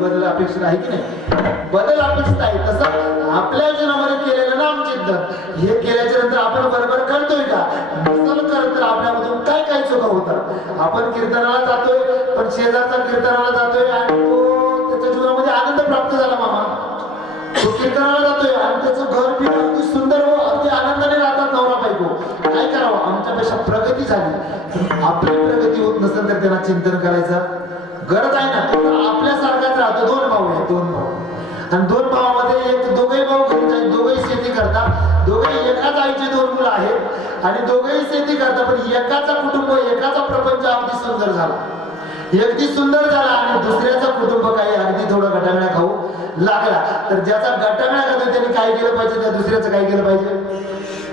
बदल अपेक्षित आहे की नाही? बदल अपेक्षित आहे. तसं आपल्या जीवनामध्ये केलेलं नामचिंतन हे केल्याच्या नंतर आपण बरोबर करतोय का? नसेल करत तर आपल्यामधून काय काय चुका होतात. आपण कीर्तनाला जातोय पण शेजारचा कीर्तनाला जातोय आणि तो त्याच्या जीवनामध्ये आनंद प्राप्त झाला मामा. तो कीर्तनाला जातोय आणि त्याचं घर बी अगदी सुंदर हो, अगदी आनंदाने राहतात नवरा बायको. काय करावं? आमच्यापेक्षा प्रगती झाली. आपली प्रगती होत नसेल तर त्यांना चिंतन करायचं गरज आहे ना. तो आपल्यासारखाच राहतो. दोन भाऊ आहेत, दोन भाऊ. आणि दोन भावामध्ये एक दोघे भाऊ घरी आहेत, दोघेही शेती करतात. दोघेही एकाच आईचे दोन मुलं आहेत आणि दोघेही शेती करतात. पण एकाचा कुटुंब, एकाचा प्रपंच अगदी सुंदर झाला, अगदी सुंदर झाला. आणि दुसऱ्याचा कुटुंब काही अगदी थोडा गटांगळा खाऊ लागला. तर ज्याचा गटांगळा खातो त्यांनी काय केलं पाहिजे? त्या दुसऱ्याचं काय केलं पाहिजे?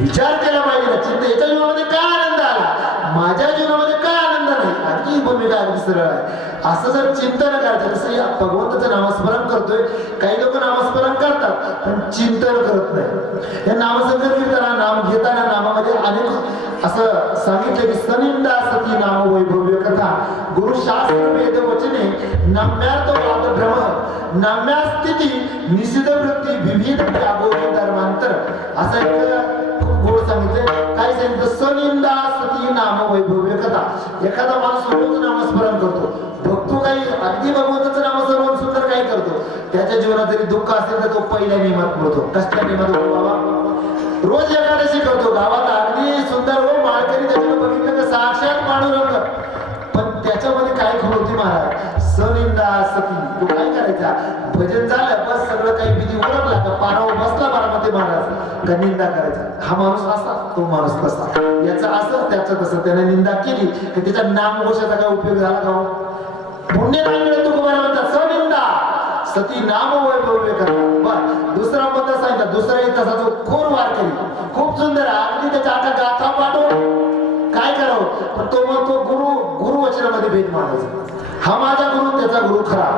विचार केला पाहिजे ना. चिंता याच्या जीवनामध्ये काय आनंद आला, माझ्या जीवनामध्ये काय आनंद नाही. अगदी भूमिका अगदी सरळ आहे. असं जर चिंतन करायचं, जसं या भगवंताचं नामस्मरण करतोय, काही लोक नामस्मरण करतात पण चिंतन करत नाही. या नामसंकर कीर्तना नाम घेताना नामामध्ये अनेक असं सांगितलं की सनिंदा सती नाम वैभव्य कथा गुरुशास्त्र वेद वचने नाम्यार्थ वाद भ्रम नाम्या स्थिती निषिद्ध वृत्ती विविध त्यागो धर्मांतर. असं एक गोड सांगितले. काय सांगितलं? सनिंदा सती नाम वैभव्य कथा. एखादा माणूस रोज नामस्मरण करतो, भक्तो काही अगदी भगवंताचं नामस्मरण सुंदर काय करतो, त्याच्या जीवनात जरी दुःख असेल तर तो पहिल्या नियमात पडतो. कसल्या नियमात बाबा? रोज एकादशी करतो, गावात अगदी सुंदर हो, माळकरी त्याच्याकडे बघितलं तर साक्षात पांडुरंग. पण त्याच्यामध्ये काय खूण होती महाराज? सनिंदा सती. तो काय करायचा? भजन झालं बस सगळं काही विधी ओळखला का पारावर बसला बारामती महाराज का निंदा करायचा. हा माणूस असा, तो माणूस तसा, याचा असं त्याचं तसं. त्याने निंदा केली की त्याच्या नामघोषाचा काय उपयोग झाला का? पुण्य नाही मिळत. तुम्हाला म्हणतात सनिंदा सती नाम वैभव्य करा. बर, दुसरा मुद्दा सांगितला. दुसरा एक तसा जो खोर वारकरी, खूप सुंदर, अगदी त्याच्या आता गाथा पाठवून काय करावं. पण तो म्हणतो गुरु वचनामध्ये भेद मानायचा. हा माझा गुरु, त्याचा गुरु खरा.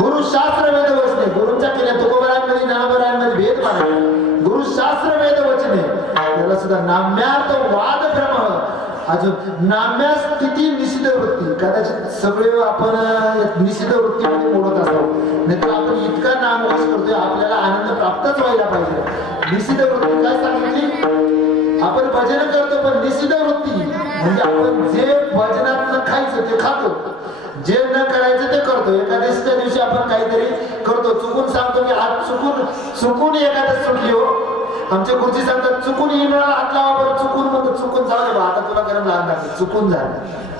गुरु शास्त्र वेद वचने, गुरुंच्या केल्या तुकोबरांमध्ये ज्ञानोबरांमध्ये भेद मानायचा. गुरु शास्त्र वेद वचने, त्याला सुद्धा नाम्यार्थ वाद भ्रम, अजून नाम्या स्थिती निषिद्ध वृत्ती. कदाचित सगळे आपण निषिद्ध वृत्तीमध्ये मोडत असतो, नाहीतर आपण इतका नामघोष करतोय आपल्याला आनंद प्राप्तच व्हायला पाहिजे. निषिद्ध वृत्ती काय सांगितली? आपण भजन करतो पण निषिद्ध वृत्ती म्हणजे आपण जे भजनात न खायचं ते खातो, जे न करायचं ते करतो. एकादशीच्या दिवशी आपण काहीतरी करतो, चुकून सांगतो की आज चुकून एकादश सुटली हो. आमच्या गुरुजी सांगतात चुकून इनळा हात लावा बरं. चुकून म्हणतो चुकून जाऊ दे बा, आता तुला गरम लागणार, चुकून झालं.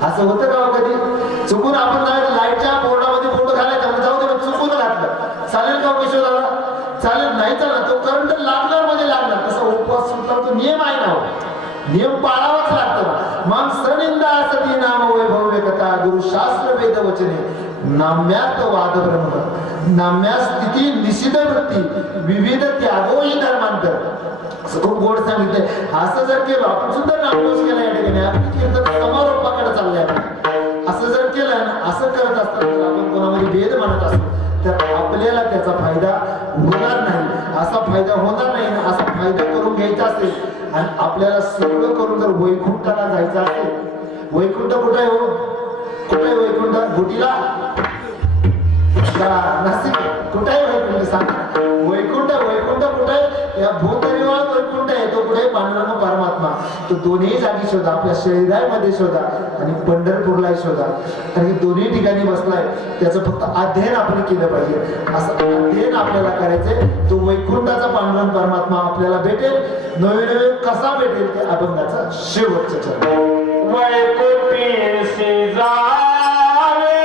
असं होतं का कधी? चुकून आपण लाईटच्या बोर्डामध्ये बोर्ड घालायचा म्हणजे जाऊ दे, चुकून घातलं चालेल का किशोर दादा? चालेल नाही चालणार, तो करंट लागणार म्हणजे लागणार. तसा उपवास सुद्धा तो नियम आहे ना, नियम पाळावाच लागतो. मग सनिंदा सती नाम वैभव्य कथा गुरुशास्त्र वेद वचने नाम्यार्थ वाद ब्रह्म नाम्या स्थिती निषिद्ध वृत्ती विविध त्यागो ही धर्मांतर. असं खूप गोड सांगितलंय. असं जर केलं, आपण सुंदर नामघोष केला या ठिकाणी, आपण कीर्तन समारोपाकडे चाललंय. असं जर केलं, असं करत असताना आपण कोणामध्ये भेद मानत असतो तर आपल्याला त्याचा फायदा होणार नाही. असा फायदा होणार नाही. असा फायदा करून घ्यायचा असेल आणि आपल्याला सगळं करून जर वैकुंठाला जायचं असेल, वैकुंठ कुठे आहे हो? कुठे आहे वैकुंठ? गुटीला नाशिक? कुठे आहे वैकुंठ? सांग. वैकुंठ कुठे आहे? या भूतरीवाळ वैकुंठ आहे. तो कुठे? पांडुरंग परमात्मा. तो दोन्ही जागी शोधा, आपल्या शरीरामध्ये शोधा आणि पंढरपूरला शोधा. आणि दोन्ही ठिकाणी बसलाय. त्याचं फक्त अध्ययन आपण केलं पाहिजे. असं अध्ययन आपल्याला करायचंय. तो वैकुंठाचा पांडुरंग परमात्मा आपल्याला भेटेल. नवे कसा भेटेल ते अभंगाचा शेवटचं चरण. वैकुंठी जावे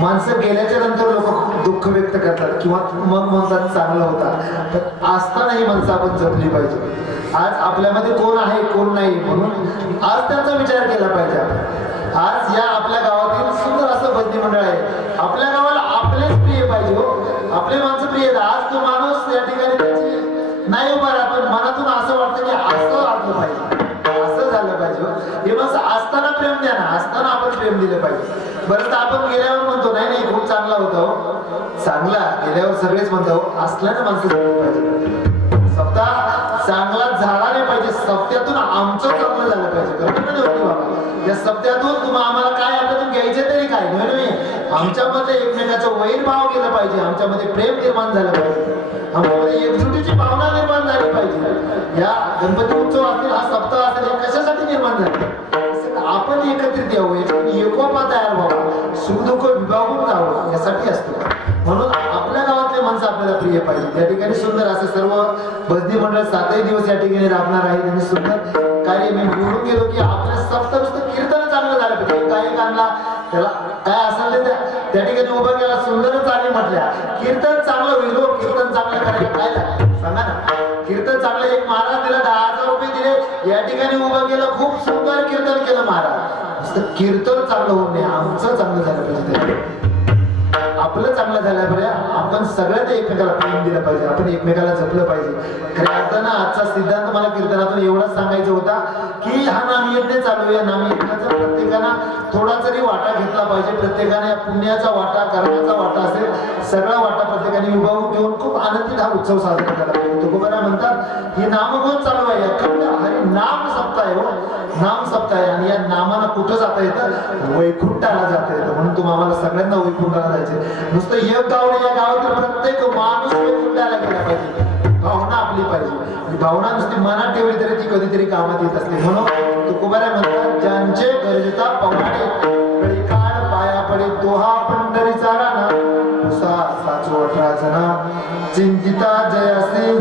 माणसं गेल्याच्या नंतर लोक दुःख व्यक्त करतात किंवा मग म्हणतात चांगला होता, पण असताना ही माणसं आपण जपली पाहिजे. आज आपल्यामध्ये कोण आहे कोण नाही म्हणून आज त्यांचा विचार केला पाहिजे. आज या आपल्या गावातील सुंदर असं भजनी मंडळ आहे. आपल्या गावाला आपलेच प्रिय पाहिजे हो, आपले माणसं प्रिय. आज तो माणूस या ठिकाणी त्याची नाही उभा राहा, पण मनातून असं वाटतं की असं वाटलं पाहिजे, असं झालं पाहिजे. हे माणसं असताना प्रेम द्या ना, असताना आपण प्रेम दिलं पाहिजे. बरं तर आपण गेल्यावर म्हणतो नाही नाही खूप चांगला होता हो, चांगला गेल्यावर सगळेच म्हणतो असल्यानं माणसं पाहिजे. सप्ताह चांगला झाला नाही पाहिजे, सप्त्यातून आमचं चांगलं झालं पाहिजे. बरोबर नाही बाबा, या सप्त्यातून तुम्हाला आम्हाला काय आपल्यातून घ्यायचे तरी काय नाही, आमच्यामध्ये एकमेकाचं वैरभाव केलं पाहिजे, आमच्यामध्ये प्रेम निर्माण झालं पाहिजे, आमच्यामध्ये एकजुटीची भावना निर्माण झाली पाहिजे. या गणपती उत्सव असतील, हा सप्ताह असेल, कशासाठी निर्माण झाले? आपण एकत्रित यावं, एकोपा तयार व्हावा, सुखदुःख विभागून जावं, यासाठी असतो. म्हणून आपल्या गावातले माणसं आपल्याला प्रिय पाहिजे. त्या ठिकाणी सुंदर असं सर्व भजनी मंडळ 7 दिवस या ठिकाणी राबणार आहे. त्यांनी सुंदर कार्य मी बोलून गेलो की आपल्या सप्तमस्त कीर्तन चांगलं झालं पाहिजे. काही कानला त्याला काय असेल त्या ठिकाणी उभं केला, सुंदरच आम्ही म्हटल्या कीर्तन चांगलं होईल. कीर्तन चांगलं करायला काय झालं सांगा ना. कीर्तन चांगलं, एक महाराज दिला 10,000 रुपये दिले, या ठिकाणी उभं केलं, खूप सुंदर कीर्तन केलं महाराज. कीर्तन चांगलं होऊ नये, आमचं चांगलं झालं पाहिजे, आपलं चांगलं झालं पाहिजे. आपण सगळ्यांनी एकमेकाला प्रेम दिलं पाहिजे, आपण एकमेकाला जपलं पाहिजे. खऱ्या अर्थानं आजचा सिद्धांत मला कीर्तनातून एवढाच सांगायचा होता की हा नामयज्ञ चालू आहे. नामयज्ञाचा प्रत्येकानं थोडा जरी वाटा घेतला पाहिजे. प्रत्येकाने पुण्याचा वाटा, कर्माचा वाटा असेल, सगळा वाटा प्रत्येकाने विभागून घेऊन खूप आनंदीत हा उत्सव साजरा केला पाहिजे. तुकोबारा म्हणतात ही नामगोत चालू आहे, अखंड हरी नाम सप्ताह हो, नाम सप्ताह आहे. आणि या नामानं कुठं जाता येतं? वैकुंठाला जाता येतं. म्हणून तुम्हाला आम्हाला सगळ्यांना वैकुंठाला जायचे. नुसतं एक गाव या गावातील प्रत्येक माणूस वैकुंठाला गेला पाहिजे. भावना आपली पाहिजे. भावना नुसती मनात ठेवली तरी ती कधीतरी कामात येत असते. म्हणून तुकोबारा म्हणतात ज्यांचे गरजता पवाडे काळ पाया पडे दोहा पंढरीचा राणा उसा साचवट राजना चिंतिता जयासी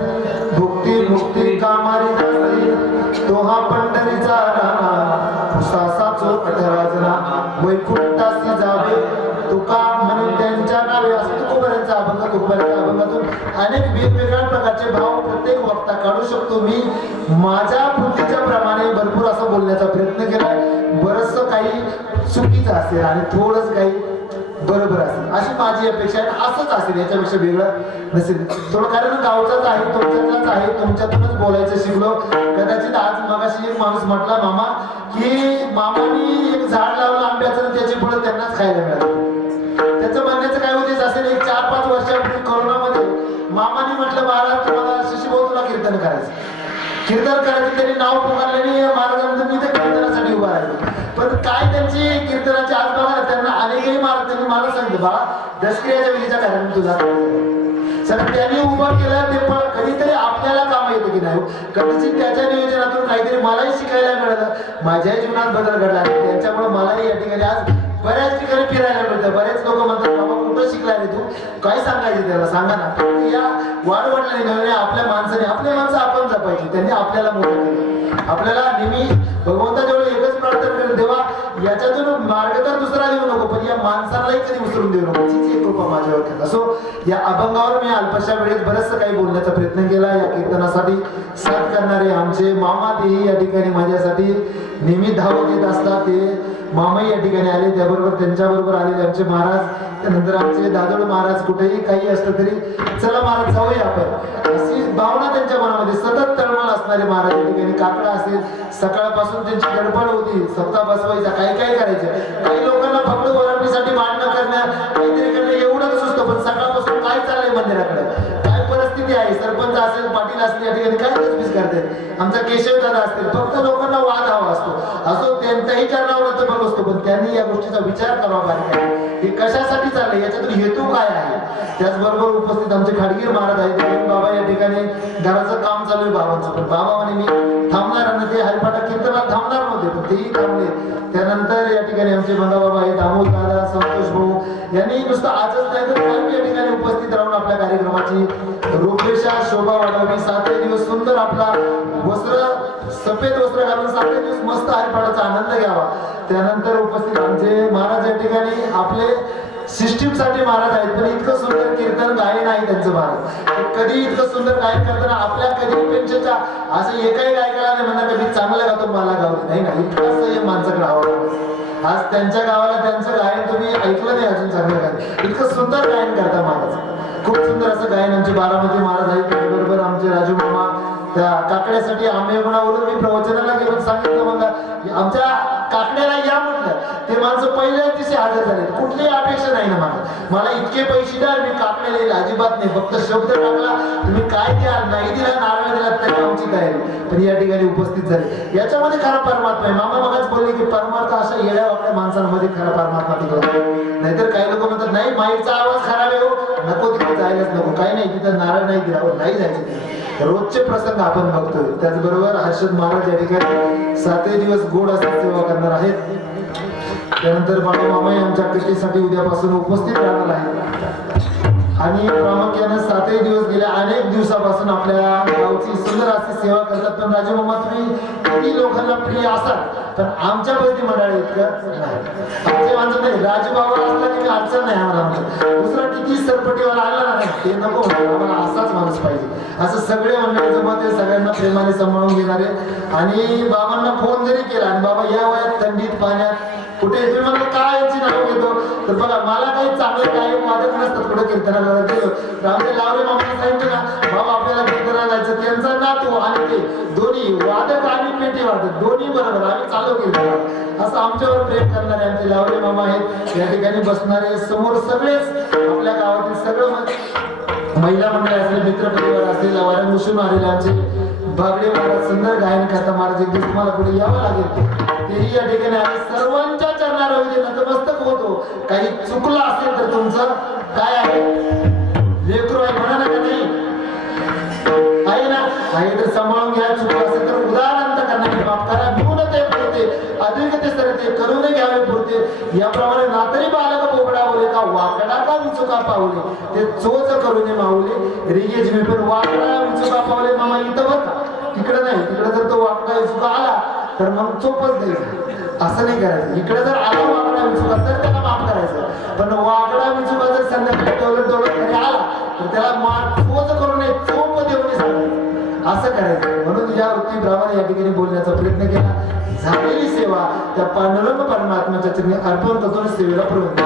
भुक्ती मुक्ती कामारी दासी दोहा पंढरीचा राणा उसा साचवट राजना वैकुंठासी जावे तुका म्हणून त्यांच्या नावे. असं तुकोबारांचा अभंग, तुकोबारांच्या अभंगातून अनेक वेगवेगळ्या प्रकारचे भाव प्रत्येक वक्ता काढू शकतो. मी माझ्या बुद्धीच्या प्रमाणे भरपूर असं बोलण्याचा प्रयत्न केला. बरंचसं काही चुकीचं असेल आणि थोडंच काही बरोबर असेल अशी माझी अपेक्षा आहे. असंच असेल, याच्यापेक्षा वेगळं नसेल. थोडं कारण गावचाच आहे, तुमच्यातलाच आहे, तुमच्यातूनच बोलायचं शिकलो. कदाचित आज मगाशी एक माणूस म्हटला मामा की मामानी एक झाड लावलं आंब्याचं आणि त्याची फळं त्यांनाच खायला मिळाली. त्याचं म्हणण्याचं काय उद्देश असेल, एक 4-5 वर्षापूर्वी कोरोनामध्ये मामानी म्हटलं महाराज तुम्हाला शशीभाऊ तुला कीर्तन करायचं, कीर्तन करायचं. त्यांनी नाव पुकारल्याने महाराजांचं मी तर कीर्तनासाठी उभा आहे. पण काय त्यांची कीर्तनाची आज बघा त्यांना अनेकही महाराज त्यांनी मला सांगितलं बाळा दसक्रियाच्या विधीच्या कारण तुझा सगळं त्यांनी उभं केलं ते पण कधीतरी आपल्याला काम येतं की नाही. कदाचित त्याच्या नियोजनातून काहीतरी मलाही शिकायला मिळालं, माझ्याही जीवनात बदल घडला. त्यांच्यामुळे मलाही या ठिकाणी आज बऱ्याच ठिकाणी फिरायला मिळतं. बरेच लोक म्हणतात बाबा कुठं शिकलाय रे तू, काय सांगायचं त्याला सांगा ना. या वाढवडल्याने आपल्या माणसाने आपल्या माणसं आपण जपायची, त्यांनी आपल्याला मोठं केलं. आपल्याला नेहमी भगवंताजवळ एकच प्रार्थना करेल देवा याच्यातून मार्ग तर दुसरा देऊ नको पण या माणसालाही कधी विसरून देऊ नको, तिची कृपा माझ्यावर केला. असो या अभंगावर मी अल्पशा वेळेत बरंचसं काही बोलण्याचा प्रयत्न केला. या कीर्तनासाठी साथ करणारे आमचे मामा तेही या ठिकाणी माझ्यासाठी नेहमी धावत येत असतात. ते मामाही या ठिकाणी आले, त्याबरोबर त्यांच्याबरोबर आलेले आमचे महाराज, त्यानंतर आमचे दादोड महाराज. कुठेही काही असलं तरी चला महाराज जाऊया आपण, अशी भावना त्यांच्या मनामध्ये सतत तळमळ असणारे महाराज या ठिकाणी. काकडा असेल सकाळपासून त्यांची गडबड होती, सप्ताह बसवायचा, काय करायचं. काही लोकांना फक्त वरपणीसाठी मांडणं करणं काहीतरी करणं एवढंच सुचतं, पण सकाळपासून काय चाललंय मंदिराकडे, काय परिस्थिती आहे, सरपंच असेल पाटील असतील या ठिकाणी काय तसबीज करते, आमचा केशव दादा असतील, फक्त लोकांना वाद हवा असतो. असो त्यांच्याही चरणावर बघ असतो, पण त्यांनी या गोष्टीचा विचार करावा पाहिजे हे कशासाठी चाललंय, याच्यातून हेतू काय आहे. त्याचबरोबर उपस्थित आमचे खाडगीर महाराज आहेत. बाबा या ठिकाणी घराचं काम चालू आहे बाबांचं, पण बाबा म्हणे मी थांबणार आणि ते हरिपाठा कीर्तनाला थांबणार नव्हते, पण तेही थांबले. त्यानंतर या ठिकाणी आमचे बाबा आहेत, अमोल दादा, संतोष भाऊ यांनी नुसतं आजच नाही तर कायम या ठिकाणी उपस्थित राहून आपल्या कार्यक्रमाची रूपरेषा शोभा वाढवली. 7 दिवस सुंदर आपला सफेद वस्त्र घालून 7 दिवस मस्त हरिपाठाचा आनंद घ्यावा. त्यानंतर उपस्थित आमचे महाराज या ठिकाणी आपले सिस्टीम साठी महाराज आहेत, पण इतकं सुंदर कीर्तन गायन आहे त्यांचं महाराज. कधी इतकं सुंदर गायन करताना आपल्या कधी पेक्षाच्या असं एकही गायकाला नाही म्हणा कधी चांगलं गातो मला गावत नाही ना, इतकं असं माणसाकडे आवडतं. आज त्यांच्या गावाला त्यांचं गायन तुम्ही ऐकलं नाही अजून चांगलं गायन, इतकं सुंदर गायन करता महाराज. खूप सुंदर असं गायन आमचे बारामती महाराज आहेत. त्याबरोबर आमचे राजू मामा त्या काकड्यासाठी आंबेगुणावरून मी प्रवचनाला गेलो, सांगितलं मला आमच्या काकड्याला या म्हटलं. ते माणसं पहिल्याच दिवशी हजर झाले, कुठलीही अपेक्षा नाही ना मला इतके पैसे द्या मी काकड्याला येईल अजिबात नाही, फक्त शब्द टाकला तुम्ही काय द्याल, नाही दिला नारळ दिला तरी आमची तयारी. पण या ठिकाणी उपस्थित झाले, याच्यामध्ये खरा परमात्मा आहे. मामा मगाच बोलले की परमार्थ अशा येड्या वाकड्या माणसांमध्ये खरा परमात्मा टिकवतो. नाहीतर काही लोक म्हणतात नाही माईकचा आवाज खराब आहे हो, नको तिथे जायलाच नको, काही नाही तिथं नारळ नाही दिला नाही जायचं. रोजचे प्रसंग आपण बघतोय. त्याचबरोबर हर्षद महाराज या ठिकाणी 7 दिवस गोड अशी सेवा करणार आहेत. त्यानंतर बाळू मामाई आमच्या कीर्तीसाठी उद्यापासून उपस्थित राहणार आहेत आणि प्रामुख्याने 7 दिवस गेल्या अनेक दिवसापासून आपल्या गावची सुंदर अशी सेवा करतात. पण राजू मामा तुम्ही किती लोकांना प्रिय असाल पण आमच्या पैकी मंडळी इतकं नाही. आमचे माणसं नाही, राजू बाबा असला की अडचण नाही आम्हाला. दुसरा किती सरपटीवाला आला ना ते नको, आम्हाला असाच माणूस पाहिजे. असं सगळे मंडळीचं मत आहे, सगळ्यांना प्रेमाने सांभाळून घेणारे. आणि बाबांना फोन जरी केला आणि बाबा या वयात थंडीत पाण्यात कुठे तुम्ही मला काय याची नाव घेतो तर बघा मला काही चांगले काय वाटत नसतात, पुढे कीर्तनाला गेलो तर आमच्या लावले मामाला सांगितलं ना बाबा आपल्याला कीर्तनाला जायचं त्यांचा नातू आणि ते दोन्ही वादक आणि पेटी वादक दोन्ही बरोबर आम्ही चालू कीर्तनाला असं आमच्यावर प्रेम करणारे आमचे लावले मामा आहेत. या ठिकाणी बसणारे समोर सगळेच आपल्या गावातील सगळं महिला मंडळ असेल मित्र परिवार असेल वाऱ्या मुसून आलेले आमचे बागडे महाराज सुंदर गायन करता महाराज एक दिवस तुम्हाला पुढे यावं लागेल तेही या ठिकाणी आम्ही सर्वांच्या चरणाला नतमस्तक होतो. काही चुकलं असेल तर तुमचं काय आहे लेकरू आहे म्हणा ना का नाही आहे ना आहे तर सांभाळून घ्या. चुकलं असेल तर उदाहरण करण्याची माफ करा भिवून ते पुरते अधिकते सरते करून घ्यावे पुरते याप्रमाणे नातरी बालक बोबडा बोले का वाकडा का विचुका पावले ते चोच करून माऊले रिगेज मी पण वाकडा विचुका पावले मामा इथं बघा तिकडे नाही तिकडे जर तो वाकडा विचुका आला तर मग चोपच द्यायचं असं नाही करायचं. इकडे जर आला वाकडा विचुका तर त्याला माफ करायचं पण वाकडा विचुका जर संध्याकाळी डोलत घरी आला तर त्याला चोच करून नाही चोप देऊन सांगायचं असं करायचं. म्हणून या वृत्ती ब्राह्मण या ठिकाणी बोलण्याचा प्रयत्न केला. झालेली सेवा त्या पांडुरंग परमात्म्याच्या चरणी अर्पण करतो सेवेला प्रवृत्त